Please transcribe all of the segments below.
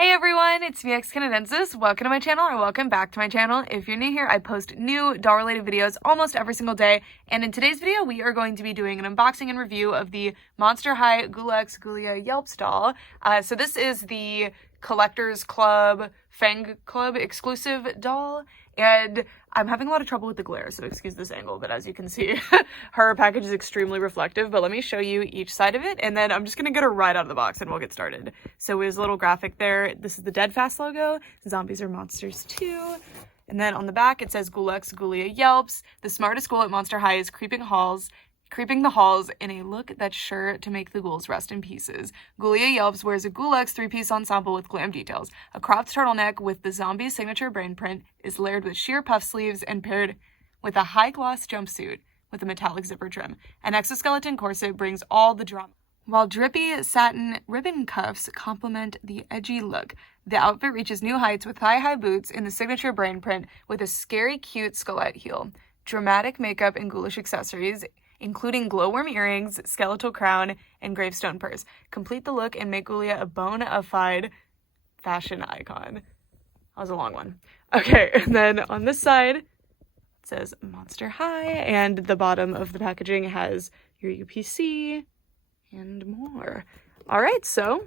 Hey everyone, it's me, Canadensis. Welcome to my channel, or welcome back to my channel. If you're new here, I post new doll-related videos almost every single day, and in today's video, we are going to be doing an unboxing and review of the Monster High Ghoulia Yelps doll. So this is the Collectors Club, Fang Club exclusive doll, and I'm having a lot of trouble with the glare, so excuse this angle, but as you can see, her package is extremely reflective, but let me show you each side of it, and then I'm just gonna get her right out of the box and we'll get started. So there's a little graphic there. This is the Deadfast logo. Zombies are monsters too. And then on the back, it says Ghoulia Yelps. The smartest ghoul at Monster High is creeping the halls in a look that's sure to make the ghouls rest in pieces. Ghoulia Yelps wears a Deadluxe three-piece ensemble with glam details. A cropped turtleneck with the zombie signature brain print is layered with sheer puff sleeves and paired with a high-gloss jumpsuit with a metallic zipper trim. An exoskeleton corset brings all the drama, while drippy satin ribbon cuffs complement the edgy look. The outfit reaches new heights with thigh-high boots in the signature brain print with a scary cute skelet heel. Dramatic makeup and ghoulish accessories, including glowworm earrings, skeletal crown, and gravestone purse, complete the look and make Ghoulia a bona fide fashion icon. That was a long one. Okay, and then on this side, it says Monster High, and the bottom of the packaging has your UPC and more. All right, so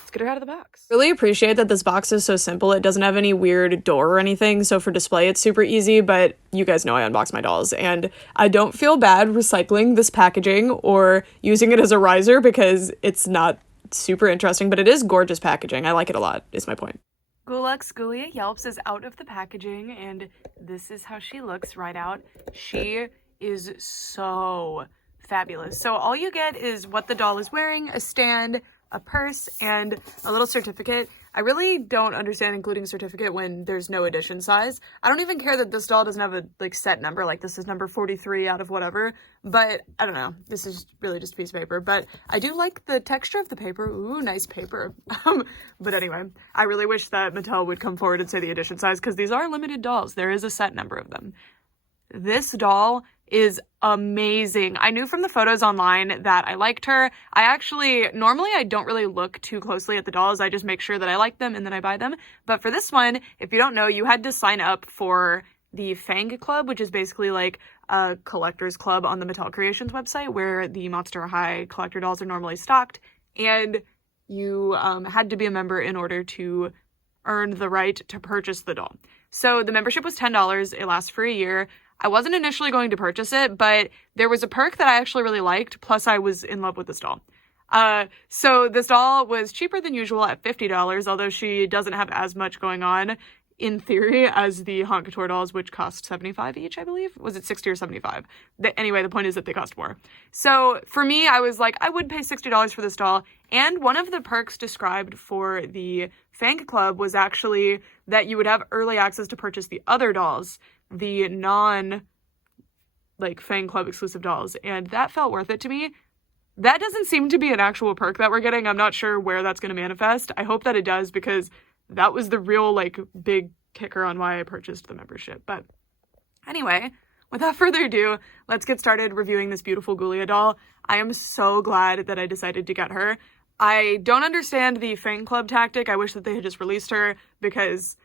let's get her out of the box. Really appreciate that this box is so simple. It doesn't have any weird door or anything, so for display it's super easy, but you guys know I unbox my dolls, and I don't feel bad recycling this packaging or using it as a riser because it's not super interesting, but it is gorgeous packaging. I like it a lot, is my point. Ghoulia Yelps is out of the packaging, and this is how she looks right out. She is so fabulous. So all you get is what the doll is wearing, a stand, a purse, and a little certificate. I really don't understand including a certificate when there's no edition size. I don't even care that this doll doesn't have a set number, like this is number 43 out of whatever, but I don't know. This is really just a piece of paper, but I do like the texture of the paper. Ooh, nice paper. But anyway, I really wish that Mattel would come forward and say the edition size, because these are limited dolls. There is a set number of them. This doll is amazing. I knew from the photos online that I liked her. Normally I don't really look too closely at the dolls. I just make sure that I like them and then I buy them. But for this one, if you don't know, you had to sign up for the Fang Club, which is basically like a collector's club on the Mattel Creations website where the Monster High collector dolls are normally stocked. And you had to be a member in order to earn the right to purchase the doll. So the membership was $10. It lasts for a year. I wasn't initially going to purchase it, but there was a perk that I actually really liked, plus I was in love with this doll. So this doll was cheaper than usual at $50, although she doesn't have as much going on, in theory, as the Haunt Couture dolls, which cost $75 each, I believe. Was it $60 or $75? Anyway, the point is that they cost more. So for me, I was like, I would pay $60 for this doll, and one of the perks described for the Fang Club was actually that you would have early access to purchase the other dolls, the Fang Club exclusive dolls, and that felt worth it to me. That doesn't seem to be an actual perk that we're getting. I'm not sure where that's going to manifest. I hope that it does, because that was the real big kicker on why I purchased the membership. But anyway, without further ado, let's get started reviewing this beautiful Ghoulia doll. I am so glad that I decided to get her. I don't understand the Fang Club tactic. I wish that they had just released her, because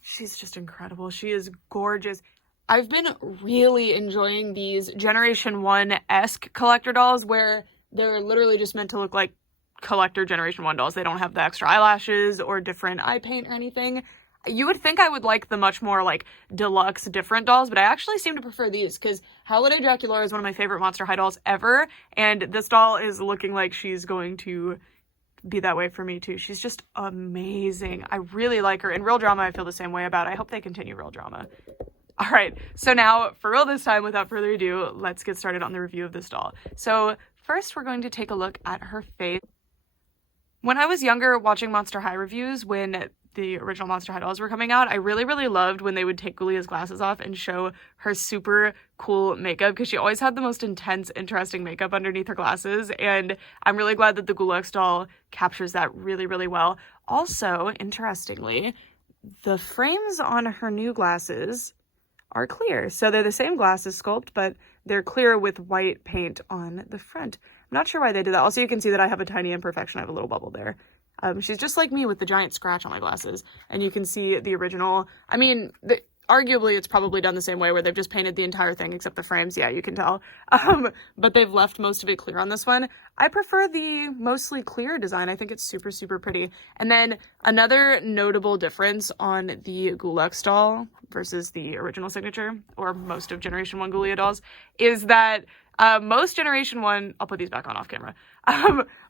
she's just incredible. She is gorgeous. I've been really enjoying these Generation 1-esque collector dolls where they're literally just meant to look like collector Generation 1 dolls. They don't have the extra eyelashes or different eye paint or anything. You would think I would like the much more deluxe different dolls, but I actually seem to prefer these, because Holiday Draculaura is one of my favorite Monster High dolls ever, and this doll is looking like she's going to be that way for me too. She's just amazing. I really like her. In Real Drama, I feel the same way about. I hope they continue Real Drama. All right, so now for real this time, without further ado, let's get started on the review of this doll. So first, we're going to take a look at her face. When I was younger, watching Monster High reviews, when the original Monster High dolls were coming out, I really loved when they would take Ghoulia's glasses off and show her super cool makeup, because she always had the most intense, interesting makeup underneath her glasses, and I'm really glad that the Deadluxe doll captures that really well. Also, interestingly, the frames on her new glasses are clear. So they're the same glasses sculpt, but they're clear with white paint on the front. I'm not sure why they did that. Also, you can see that I have a tiny imperfection. I have a little bubble there. She's just like me with the giant scratch on my glasses. And you can see the original. I mean, arguably it's probably done the same way where they've just painted the entire thing except the frames. Yeah, you can tell. But they've left most of it clear on this one. I prefer the mostly clear design. I think it's super, super pretty. And then another notable difference on the Deadluxe doll versus the original signature, or most of Generation 1 Ghoulia dolls, is that most Generation 1, I'll put these back on off camera.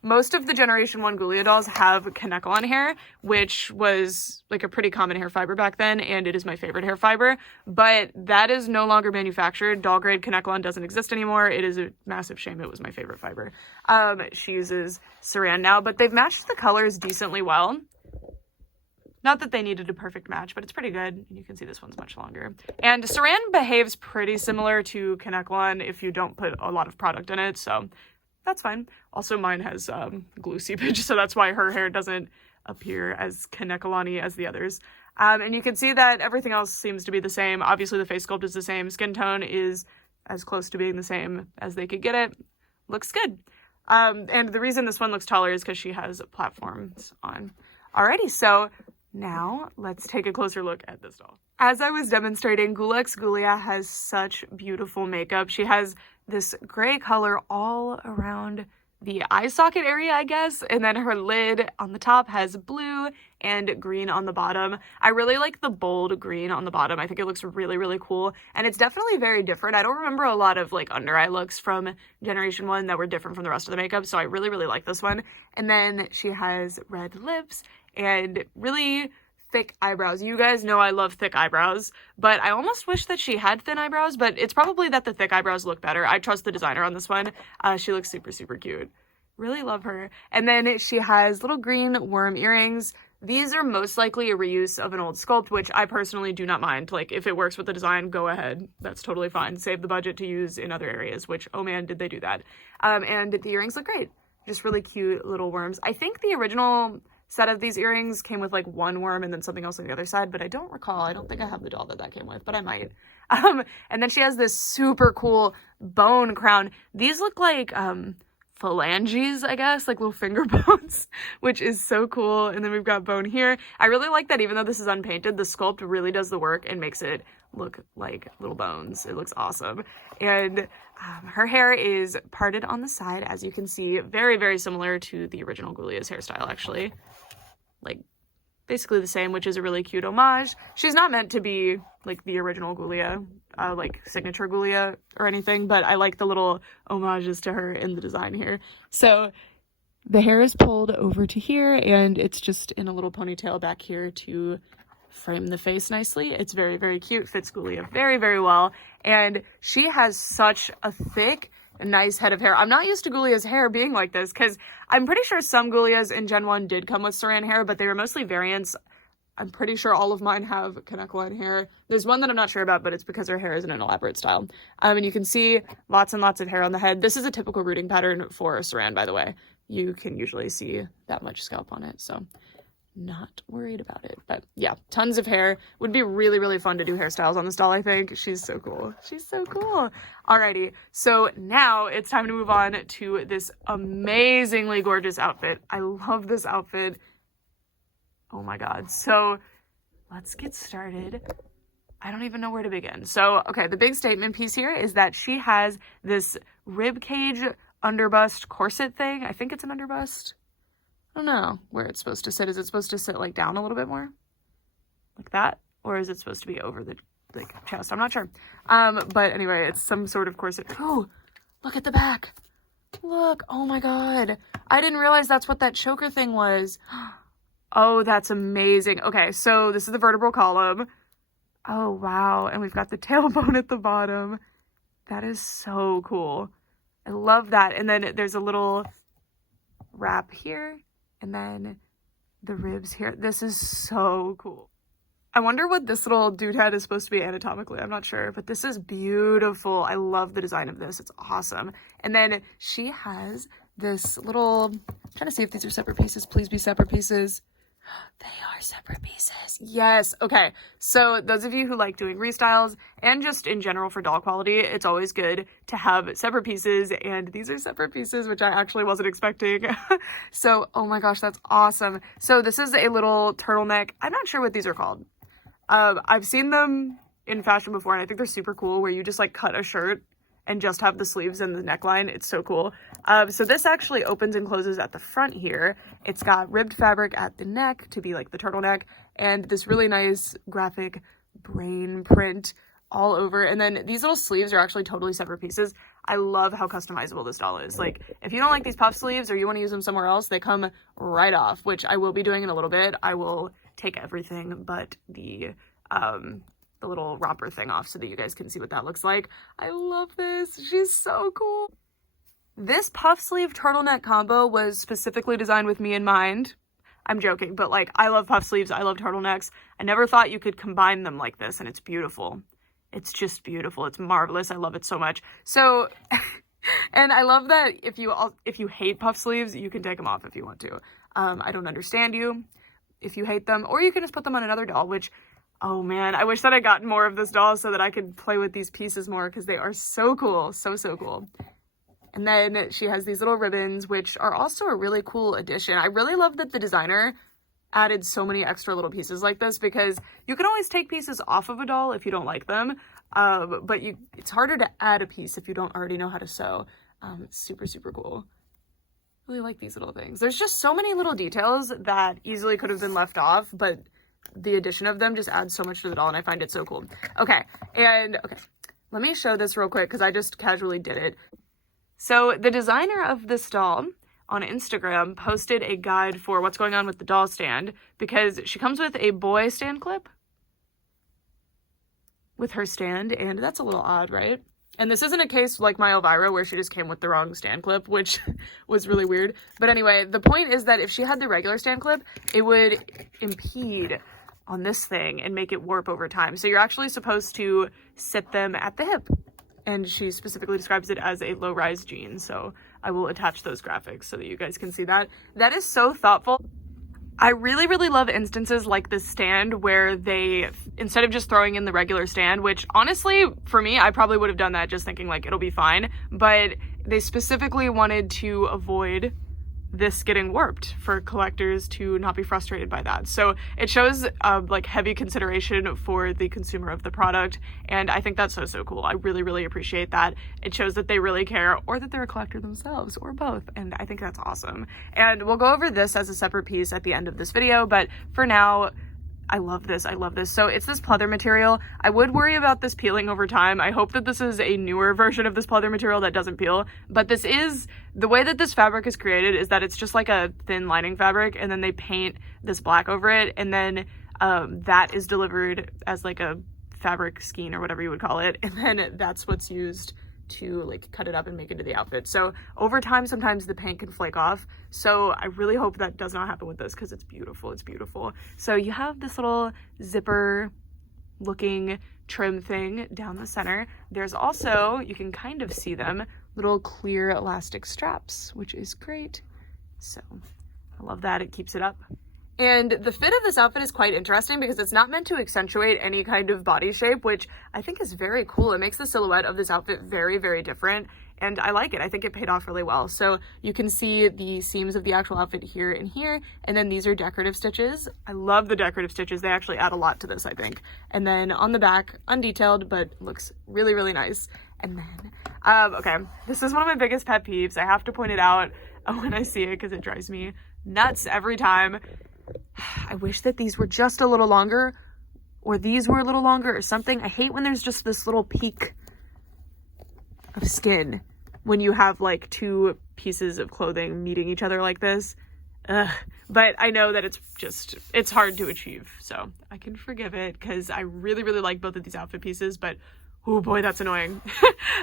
Most of the Generation 1 Ghoulia dolls have Kanekalon hair, which was like a pretty common hair fiber back then, and it is my favorite hair fiber, but that is no longer manufactured. Doll grade Kanekalon doesn't exist anymore. It is a massive shame. It was my favorite fiber. She uses Saran now, but they've matched the colors decently well. Not that they needed a perfect match, but it's pretty good. You can see this one's much longer. And Saran behaves pretty similar to Kanekalon if you don't put a lot of product in it, so that's fine. Also, mine has glue seepage, so that's why her hair doesn't appear as Kanekalon-y as the others. And you can see that everything else seems to be the same. Obviously, the face sculpt is the same. Skin tone is as close to being the same as they could get it. Looks good. And the reason this one looks taller is because she has platforms on. Alrighty, so now let's take a closer look at this doll. As I was demonstrating, Ghoulia has such beautiful makeup. She has this gray color all around the eye socket area, I guess, and then her lid on the top has blue and green on the bottom. I really like the bold green on the bottom. I think it looks really, really cool, and it's definitely very different. I don't remember a lot of like under eye looks from Generation 1 that were different from the rest of the makeup, so I really, really like this one. And then she has red lips and really thick eyebrows. You guys know I love thick eyebrows, but I almost wish that she had thin eyebrows, but it's probably that the thick eyebrows look better. I trust the designer on this one. She looks super, super cute. Really love her. And then she has little green worm earrings. These are most likely a reuse of an old sculpt, which I personally do not mind. Like, if it works with the design, go ahead. That's totally fine. Save the budget to use in other areas, which, oh man, did they do that. And the earrings look great. Just really cute little worms. I think the original set of these earrings came with like one worm and then something else on the other side, but I don't recall. I don't think I have the doll that came with, but I might. And then she has this super cool bone crown. These look like phalanges, I guess, like little finger bones, which is so cool. And then we've got bone here. I really like that even though this is unpainted, the sculpt really does the work and makes it look like little bones. It looks awesome. And her hair is parted on the side, as you can see, very, very similar to the original Ghoulia's hairstyle, actually. Like, basically the same, which is a really cute homage. She's not meant to be, like, the original Ghoulia, like, signature Ghoulia or anything, but I like the little homages to her in the design here. So, the hair is pulled over to here, and it's just in a little ponytail back here to frame the face nicely. It's very, very cute. Fits Ghoulia very, very well. And she has such a thick, nice head of hair. I'm not used to Ghoulia's hair being like this because I'm pretty sure some Ghoulias in Gen 1 did come with Saran hair, but they were mostly variants. I'm pretty sure all of mine have Kanekalon hair. There's one that I'm not sure about, but it's because her hair is in an elaborate style. And you can see lots and lots of hair on the head. This is a typical rooting pattern for Saran, by the way. You can usually see that much scalp on it, so not worried about it. But yeah, tons of hair. Would be really, really fun to do hairstyles on this doll, I think. She's so cool. She's so cool. Alrighty, so now it's time to move on to this amazingly gorgeous outfit. I love this outfit. Oh my god. So let's get started. I don't even know where to begin. So, okay, the big statement piece here is that she has this ribcage underbust corset thing. I think it's an underbust. I don't know where it's supposed to sit. Is it supposed to sit like down a little bit more? Like that? Or is it supposed to be over the like chest? I'm not sure. But anyway, it's some sort of corset. Oh, look at the back. Look. Oh my god. I didn't realize that's what that choker thing was. Oh, that's amazing. Okay, so this is the vertebral column. Oh, wow. And we've got the tailbone at the bottom. That is so cool. I love that. And then there's a little wrap here. And then the ribs here. This is so cool. I wonder what this little doodad is supposed to be anatomically. I'm not sure, but this is beautiful. I love the design of this. It's awesome. And then she has this little, I'm trying to see if these are separate pieces. Please be separate pieces. They are separate pieces. Yes. Okay. So those of you who like doing restyles and just in general for doll quality, it's always good to have separate pieces, and these are separate pieces, which I actually wasn't expecting. So, oh my gosh, that's awesome. So this is a little turtleneck. I'm not sure what these are called. I've seen them in fashion before, and I think they're super cool, where you just like cut a shirt and just have the sleeves and the neckline. It's so cool. So this actually opens and closes at the front here. It's got ribbed fabric at the neck to be like the turtleneck, and this really nice graphic brain print all over. And then these little sleeves are actually totally separate pieces. I love how customizable this doll is. Like, if you don't like these puff sleeves or you want to use them somewhere else, they come right off, which I will be doing in a little bit. I will take everything but the little romper thing off so that you guys can see what that looks like. I love this. She's so cool. This puff sleeve turtleneck combo was specifically designed with me in mind. I'm joking, but like, I love puff sleeves. I love turtlenecks. I never thought you could combine them like this, and it's beautiful. It's just beautiful. It's marvelous. I love it so much. So, and I love that if you hate puff sleeves, you can take them off if you want to. I don't understand you if you hate them, or you can just put them on another doll, which, oh man, I wish that I got more of this doll so that I could play with these pieces more, because they are so cool. So cool. And then she has these little ribbons, which are also a really cool addition. I really love that the designer added so many extra little pieces like this, because you can always take pieces off of a doll if you don't like them, but it's harder to add a piece if you don't already know how to sew. Super cool. Really like these little things. There's just so many little details that easily could have been left off, but the addition of them just adds so much to the doll, and I find it so cool. Okay, let me show this real quick because I just casually did it. So the designer of this doll on Instagram posted a guide for what's going on with the doll stand, because she comes with a boy stand clip with her stand, and that's a little odd, right? And this isn't a case like my Elvira where she just came with the wrong stand clip, which was really weird. But anyway, the point is that if she had the regular stand clip, it would impede on this thing and make it warp over time. So you're actually supposed to sit them at the hip. And she specifically describes it as a low-rise jean. So I will attach those graphics so that you guys can see that. That is so thoughtful. I really love instances like this stand where they, instead of just throwing in the regular stand, which honestly, for me, I probably would have done that just thinking like, it'll be fine. But they specifically wanted to avoid this getting warped for collectors to not be frustrated by that. So it shows like heavy consideration for the consumer of the product, and I think that's so cool. I really appreciate that. It shows that they really care, or that they're a collector themselves, or both, and I think that's awesome. And we'll go over this as a separate piece at the end of this video, but for now, I love this. So it's this pleather material. I would worry about this peeling over time. I hope that this is a newer version of this pleather material that doesn't peel, but this is, the way that this fabric is created is that it's just like a thin lining fabric, and then they paint this black over it, and then that is delivered as like a fabric skein or whatever you would call it, and then that's what's used to like cut it up and make it into the outfit. So over time, sometimes the paint can flake off. So I really hope that does not happen with this, because it's beautiful. So you have this little zipper looking trim thing down the center. There's also, you can kind of see them, little clear elastic straps, which is great. So I love that. It keeps it up. And the fit of this outfit is quite interesting because it's not meant to accentuate any kind of body shape, which I think is very cool. It makes the silhouette of this outfit very different, and I like it. I think it paid off really well. So you can see the seams of the actual outfit here and here, and then these are decorative stitches. I love the decorative stitches. They actually add a lot to this, I think. And then on the back, undetailed, but looks really nice. And then, okay, this is one of my biggest pet peeves. I have to point it out when I see it because it drives me nuts every time. I wish that these were just a little longer, or these were a little longer or something. I hate when there's just this little peak of skin when you have like two pieces of clothing meeting each other like this. But I know that it's hard to achieve, so I can forgive it because I really like both of these outfit pieces, but oh boy, that's annoying.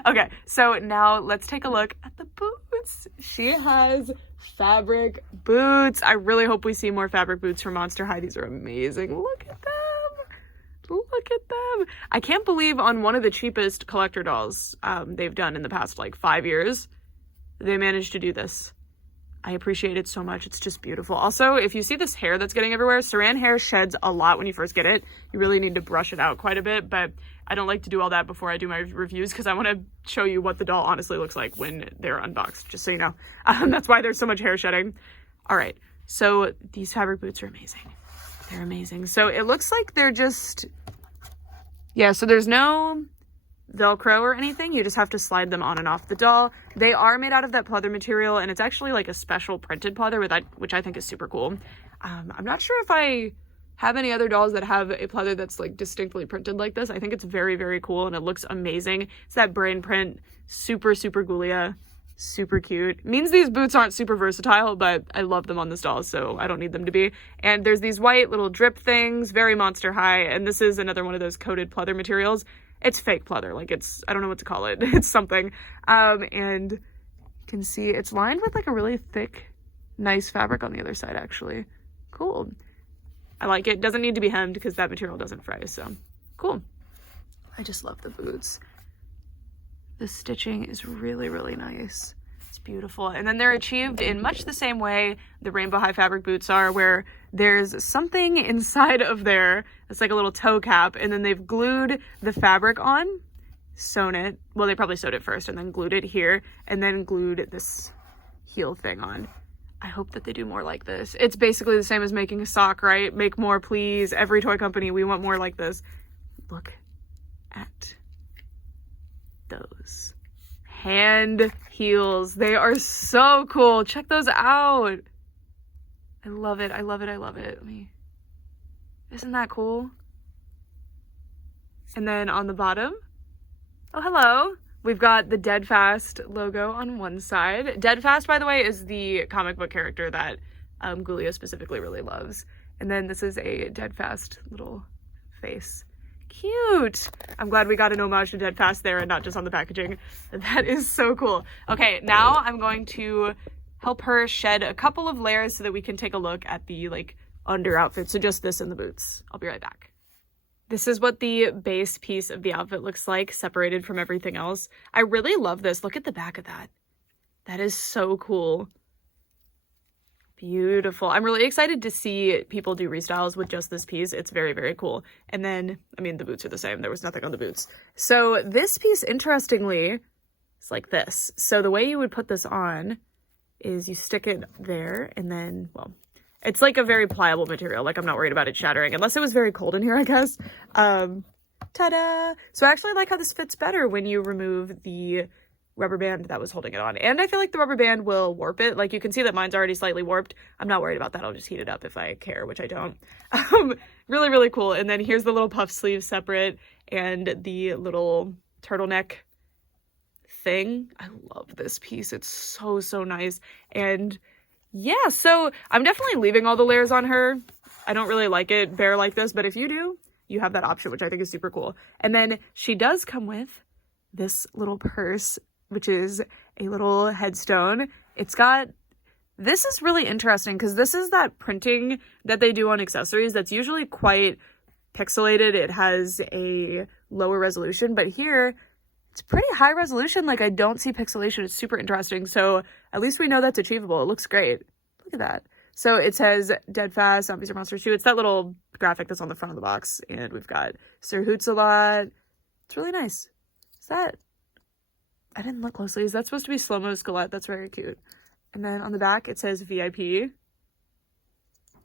Okay, so now let's take a look at the boots. She has fabric boots. I really hope we see more fabric boots from Monster High. These are amazing. Look at them. I can't believe on one of the cheapest collector dolls they've done in the past like 5 years, they managed to do this. I appreciate it so much. It's just beautiful. Also, if you see this hair that's getting everywhere, Saran hair sheds a lot when you first get it. You really need to brush it out quite a bit, but I don't like to do all that before I do my reviews because I want to show you what the doll honestly looks like when they're unboxed, just so you know. That's why there's so much hair shedding. All right, so these fabric boots are amazing. They're amazing. So it looks like they're just, yeah, so there's no Velcro or anything. You just have to slide them on and off the doll. They are made out of that pleather material, and it's actually like a special printed pleather, which I think is super cool. I'm not sure if I have any other dolls that have a pleather that's like distinctly printed like this. I think it's very, very cool, and it looks amazing. It's that brain print, super, super Ghoulia, super cute. Means these boots aren't super versatile, but I love them on this doll, so I don't need them to be. And there's these white little drip things, very Monster High, and this is another one of those coated pleather materials. It's fake pleather, like it's, I don't know what to call it. It's something. And you can see it's lined with like a really thick, nice fabric on the other side, actually. Cool. I like it. Doesn't need to be hemmed because that material doesn't fray, so cool. I just love the boots. The stitching is really, really nice. It's beautiful. And then they're achieved in much the same way the Rainbow High fabric boots are, where there's something inside of there. It's like a little toe cap, and then they've glued the fabric on, sewn it. Well, they probably sewed it first and then glued it here, and then glued this heel thing on. I hope that they do more like this. It's basically the same as making a sock, right? Make more, please. Every toy company, we want more like this. Look at those hand heels. They are so cool. Check those out. I love it. I love it. I love it. Isn't that cool? And then on the bottom, oh, hello. We've got the Deadfast logo on one side. Deadfast, by the way, is the comic book character that Ghoulia specifically really loves. And then this is a Deadfast little face. Cute. I'm glad we got an homage to Deadfast there and not just on the packaging. That is so cool. Okay, now I'm going to help her shed a couple of layers so that we can take a look at the like under outfit. So just this and the boots. I'll be right back. This is what the base piece of the outfit looks like, separated from everything else. I really love this. Look at the back of that. That is so cool. Beautiful. I'm really excited to see people do restyles with just this piece. It's very, very cool. And then, I mean, the boots are the same. There was nothing on the boots. So this piece, interestingly, is like this. So the way you would put this on is you stick it there, and then, well, it's like a very pliable material. Like, I'm not worried about it shattering, unless it was very cold in here, I guess. Ta-da! So I actually like how this fits better when you remove the rubber band that was holding it on. And I feel like the rubber band will warp it. Like, you can see that mine's already slightly warped. I'm not worried about that. I'll just heat it up if I care, which I don't. Really, really cool. And then here's the little puff sleeve separate and the little turtleneck thing. I love this piece. It's so, so nice. And yeah, so I'm definitely leaving all the layers on her. I don't really like it bare like this, but if you do, you have that option, which I think is super cool. And then she does come with this little purse, which is a little headstone. It's got, this is really interesting because this is that printing that they do on accessories that's usually quite pixelated. It has a lower resolution, but here it's pretty high resolution. Like, I don't see pixelation. It's super interesting. So at least we know that's achievable. It looks great. Look at that. So it says Deadfast, Zombies Are Monsters too. It's that little graphic that's on the front of the box. And we've got Sir Hoots-a-Lot. It's really nice. Is that, I didn't look closely. Is that supposed to be Slow-Mo Skelet? That's very cute. And then on the back, it says VIP.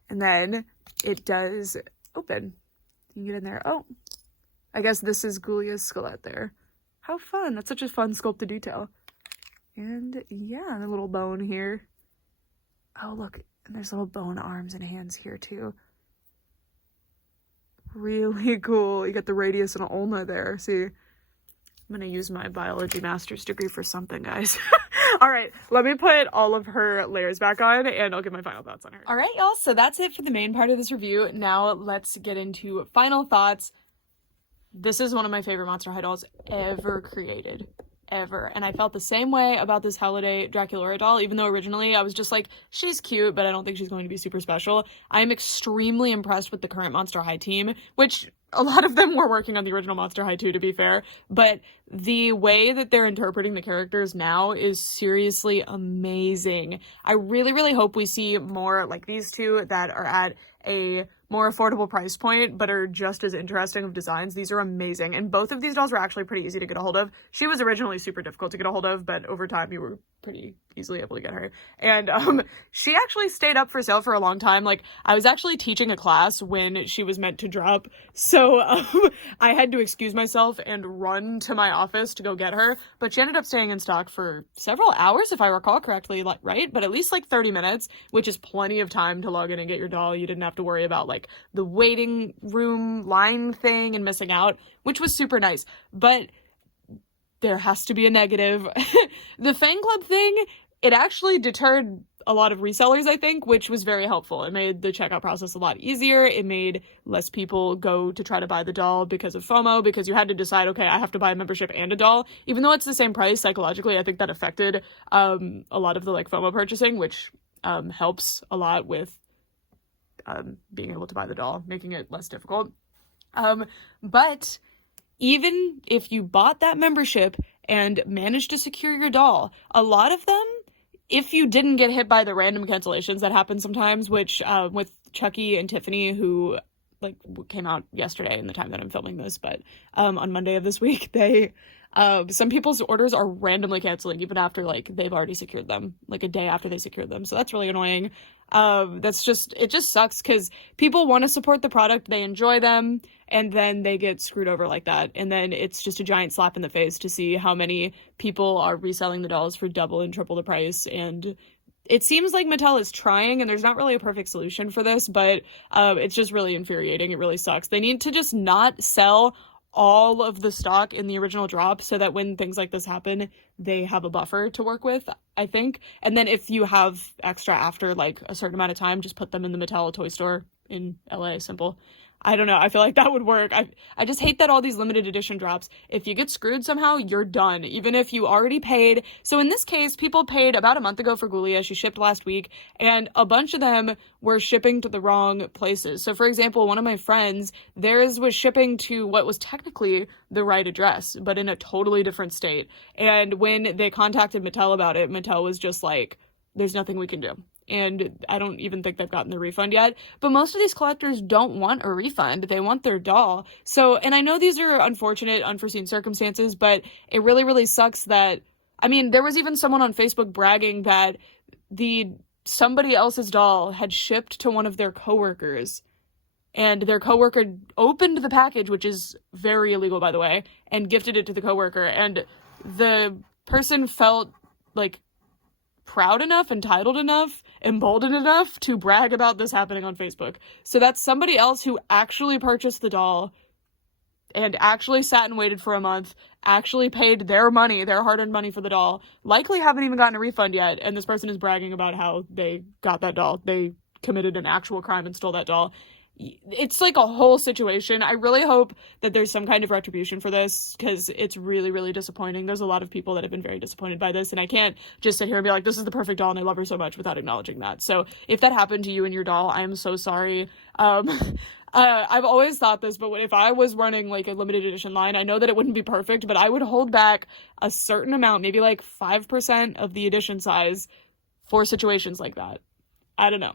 And then it does open. You can get in there. Oh, I guess this is Ghoulia's skelet there. How fun. That's such a fun sculpted detail. And yeah, the little bone here. Oh, look. And there's little bone arms and hands here too. Really cool. You got the radius and ulna there. See? I'm going to use my biology master's degree for something, guys. All right, let me put all of her layers back on and I'll give my final thoughts on her. All right, y'all. So that's it for the main part of this review. Now let's get into final thoughts. This is one of my favorite Monster High dolls ever created. Ever. And I felt the same way about this Holiday Draculaura doll, even though originally I was just like, she's cute, but I don't think she's going to be super special. I am extremely impressed with the current Monster High team, which a lot of them were working on the original Monster High too, to be fair, but the way that they're interpreting the characters now is seriously amazing. I really, really hope we see more like these two that are at a more affordable price point, but are just as interesting of designs. These are amazing, and both of these dolls were actually pretty easy to get a hold of. She was originally super difficult to get a hold of, but over time you were pretty easily able to get her. And she actually stayed up for sale for a long time. Like, I was actually teaching a class when she was meant to drop, so I had to excuse myself and run to my office to go get her, but she ended up staying in stock for several hours, if I recall correctly, like, right? But at least like 30 minutes, which is plenty of time to log in and get your doll. You didn't have to worry about like the waiting room line thing and missing out, which was super nice. But there has to be a negative. The Fang Club thing, it actually deterred a lot of resellers, I think, which was very helpful. It made the checkout process a lot easier. It made less people go to try to buy the doll because of FOMO, because you had to decide, okay, I have to buy a membership and a doll. Even though it's the same price, psychologically, I think that affected a lot of the like FOMO purchasing, which helps a lot with being able to buy the doll, making it less difficult. But even if you bought that membership and managed to secure your doll, a lot of them, if you didn't get hit by the random cancellations that happen sometimes, which with Chucky and Tiffany, who like came out yesterday in the time that I'm filming this, but on Monday of this week, they some people's orders are randomly canceling even after like they've already secured them, like a day after they secured them. So that's really annoying. It just sucks because people want to support the product, they enjoy them, and then they get screwed over like that. And then it's just a giant slap in the face to see how many people are reselling the dolls for double and triple the price. And it seems like Mattel is trying, and there's not really a perfect solution for this, but it's just really infuriating. It really sucks. They need to just not sell all of the stock in the original drop so that when things like this happen, they have a buffer to work with, I think. And then if you have extra after like a certain amount of time, just put them in the Mattel toy store in LA. Simple. I don't know. I feel like that would work. I just hate that all these limited edition drops, if you get screwed somehow, you're done, even if you already paid. So in this case, people paid about a month ago for Ghoulia. She shipped last week, and a bunch of them were shipping to the wrong places. So for example, one of my friends, theirs was shipping to what was technically the right address, but in a totally different state. And when they contacted Mattel about it, Mattel was just like, there's nothing we can do. And I don't even think they've gotten the refund yet. But most of these collectors don't want a refund. They want their doll. So, and I know these are unfortunate, unforeseen circumstances, but it really, really sucks that, I mean, there was even someone on Facebook bragging that somebody else's doll had shipped to one of their coworkers, and their coworker opened the package, which is very illegal, by the way, and gifted it to the coworker. And the person felt like proud enough, entitled enough, emboldened enough to brag about this happening on Facebook. So that's somebody else who actually purchased the doll and actually sat and waited for a month, actually paid their money, their hard-earned money for the doll, likely haven't even gotten a refund yet, and this person is bragging about how they got that doll. They committed an actual crime and stole that doll. It's like a whole situation. I really hope that there's some kind of retribution for this, because it's really, really disappointing. There's a lot of people that have been very disappointed by this, and I can't just sit here and be like, this is the perfect doll and I love her so much, without acknowledging that. So if that happened to you and your doll, I am so sorry. I've always thought this, but if I was running like a limited edition line, I know that it wouldn't be perfect, but I would hold back a certain amount, maybe like 5% of the edition size for situations like that. I don't know.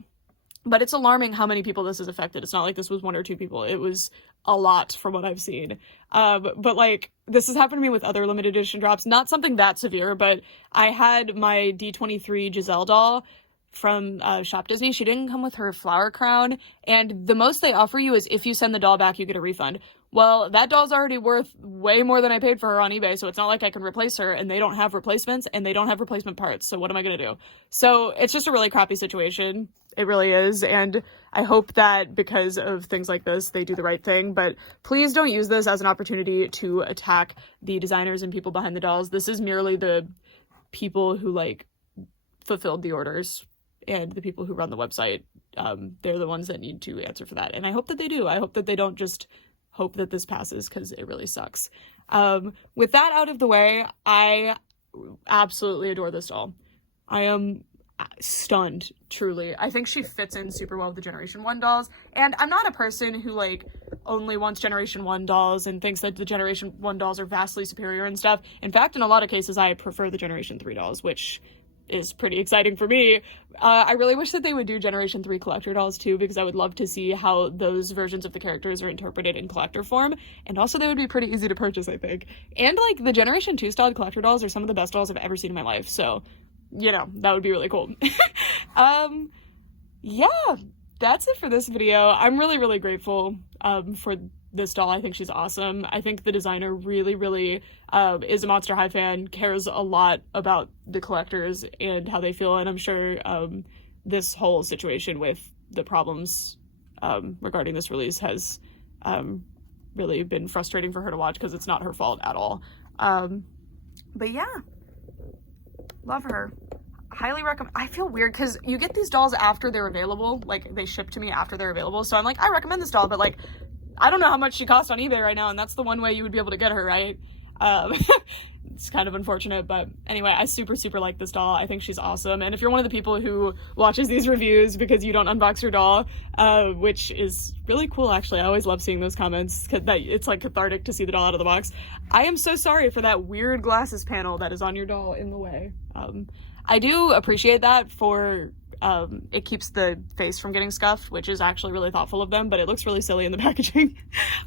But it's alarming how many people this has affected. It's not like this was one or two people. It was a lot from what I've seen. But like, this has happened to me with other limited edition drops. Not something that severe, but I had my D23 Giselle doll from Shop Disney. She didn't come with her flower crown, and the most they offer you is if you send the doll back, you get a refund. Well, that doll's already worth way more than I paid for her on eBay, so it's not like I can replace her, and they don't have replacements, and they don't have replacement parts, so what am I gonna do? So it's just a really crappy situation. It really is, and I hope that because of things like this, they do the right thing, but please don't use this as an opportunity to attack the designers and people behind the dolls. This is merely the people who, like, fulfilled the orders, and the people who run the website. They're the ones that need to answer for that, and I hope that they do. I hope that they don't just hope that this passes, because it really sucks. With that out of the way, I absolutely adore this doll. I am stunned, truly. I think she fits in super well with the Generation 1 dolls, and I'm not a person who, like, only wants Generation 1 dolls and thinks that the Generation 1 dolls are vastly superior and stuff. In fact, in a lot of cases, I prefer the Generation 3 dolls, which is pretty exciting for me. I really wish that they would do Generation 3 collector dolls too, because I would love to see how those versions of the characters are interpreted in collector form, and also they would be pretty easy to purchase, I think. And like the Generation 2 styled collector dolls are some of the best dolls I've ever seen in my life, so you know, that would be really cool. Yeah, that's it for this video. I'm really grateful for this doll. I think she's awesome. I think the designer really is a Monster High fan, cares a lot about the collectors and how they feel, and I'm sure this whole situation with the problems regarding this release has really been frustrating for her to watch, because it's not her fault at all. But yeah, love her. Highly recommend. I feel weird because you get these dolls after they're available, like they ship to me after they're available, so I'm like, I recommend this doll, but like I don't know how much she costs on eBay right now, and that's the one way you would be able to get her, right? It's kind of unfortunate, but anyway, I super like this doll. I think she's awesome, and if you're one of the people who watches these reviews because you don't unbox your doll, which is really cool actually, I always love seeing those comments, because it's like cathartic to see the doll out of the box. I am so sorry for that weird glasses panel that is on your doll in the way. I do appreciate that for it keeps the face from getting scuffed, which is actually really thoughtful of them, but it looks really silly in the packaging.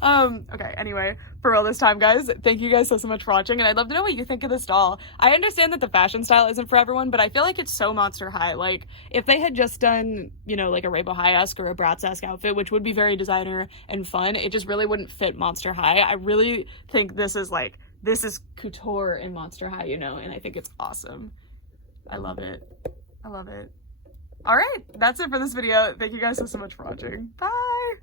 Okay, anyway, for all this time, guys, thank you guys so much for watching, and I'd love to know what you think of this doll. I understand that the fashion style isn't for everyone, but I feel like it's so Monster High. Like, if they had just done, you know, like a Rainbow High-esque or a Bratz-esque outfit, which would be very designer and fun, it just really wouldn't fit Monster High. I really think this is couture in Monster High, you know, and I think it's awesome. I love it. I love it. All right, that's it for this video. Thank you guys so much for watching. Bye!